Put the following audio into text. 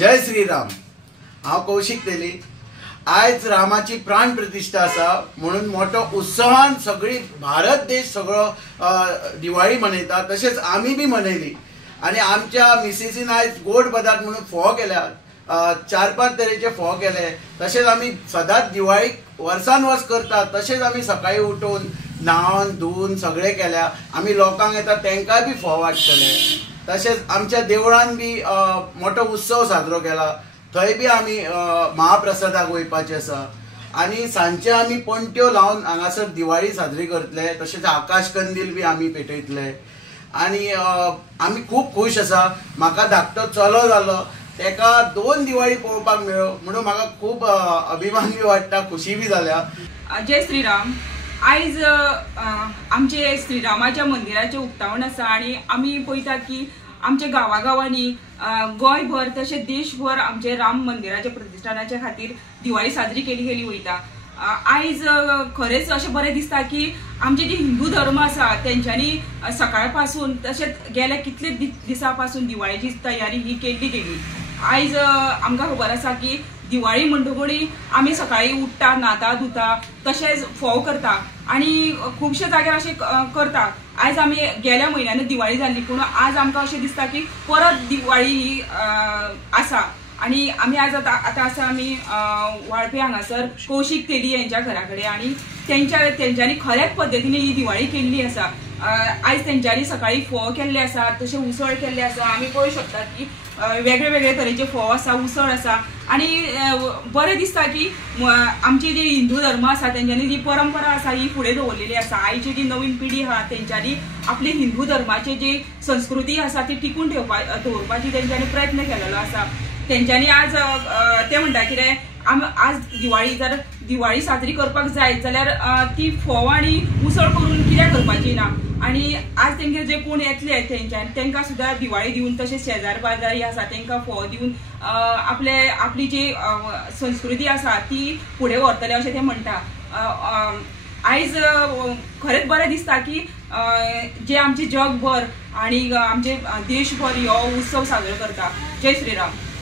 जय श्रीराम। हांव कौशिक तेली। आज रामाची प्राण प्रतिष्ठा आसा म्हणून मोठो उत्सवान सगळी भारत देश सगळो दिवाळी मनयता, तशेंच आमी बी मनयली। आणि आमच्या मिसेसीन आज गोड पदार्थ म्हणून फोव केल्यात, 4-5 तरेचे फोव केले। तशेंच आमी सदांच दिवाळीक वर्सान वर्स करतात, तशेंच आमी सकाळी उठून न्हावन धुवन सगळें केल्या। आमी लोकांक येता तांकांय बी फोव वाटतले। तशेंच आमच्या देवळान बी मोठो उत्सव साजरो केला, थंय बी आमी महाप्रसादाक वयपाचे आसा। आणि सांजचे आमी पणट्यो लावन हांगासर दिवाळी साजरी करतले, तशेंच आकाश कंदील बी आमी पेटयतले। आणि आमी खूब खूश आसा। म्हाका धाकटो चलो जालो, तेका 2 दिवाळी पळोवपाक मेळ्ळो म्हणून म्हाका खूब अभिमान बी वाटता, खुशी बी जाल्या। जय श्रीराम। आयज आमचे श्रीरामाच्या मंदिराचे उक्तावण आसा आणि आमी पळयतात की आमच्या गांवागांवांनी गोंयभर तशेंच देशभर आमचे राम मंदिराच्या प्रतिष्ठानाच्या खातीर दिवाळी साजरी केली वयता। आयज खरेंच अशें बरें दिसता की आमचे जे हिंदू धर्म आसा तेंच्यांनी सकाळ पासून तशेंच गेल्या कितले दिसा पासून दिवाळीची तयारी ही केल्ली गेली। आयज आमकां खबर आसा की दिवाळी म्हणटकूच आमी सकाळी उठ्ठा, न्हाता धुता, तशेंच फोव करता आणि खुबशे जाग्यार अशें करता। आयज आमी गेल्या म्हयन्यानूच दिवाळी जाल्ली, पूण आज आमकां अशें दिसता की परत दिवाळी ही आसा। आणि आमी आज आतां आसा आमी वाळपे हांगासर कौशिक तेली यांच्या घरा कडेन, आणि तेंच्यांनी खऱ्याच पद्दतीन ही दिवाळी केल्ली आसा। आयज तेंच्यांनी सकाळी फोव केल्ले आसा, तशें उसळ केल्ले आसा। आमी पळोवंक शकतात की वेगळे वेगळे तरेचे फोव आसा, उसळ आसा, आणि बरें दिसता की आमची जी हिंदू धर्म आसा तेंच्यांनी जी परंपरा आसा ही फुडें दवरलेली आसा। आयची जी नवीन पिढी आहा तेंच्यांनी आपली हिंदू धर्माची जी संस्कृती आसा ती टिकून दवरपाची तेंच्यांनी प्रयत्न केलेलो आसा। तेंच्यांनी आज ते म्हणटा कितें आज दिवाळी जर दिवाळी साजरी करपाक जाय जाल्यार ती फोव आनी उसळ करून कित्याक करपाची ना। आणि आज तेंगे जे कोण येतले तेंकां सुद्दां दिवाळी दिवन, तशेंच शेजार बाजारी आसा तेंकां फोव दिवन आपली जी संस्कृती आसा ती फुडें व्हरतले अशें ते म्हणटा। आयज खरेंच बरें दिसता की जे आमचे जगभर आणि आमचे देशभर हो उत्सव साजरो करता। जय श्रीराम।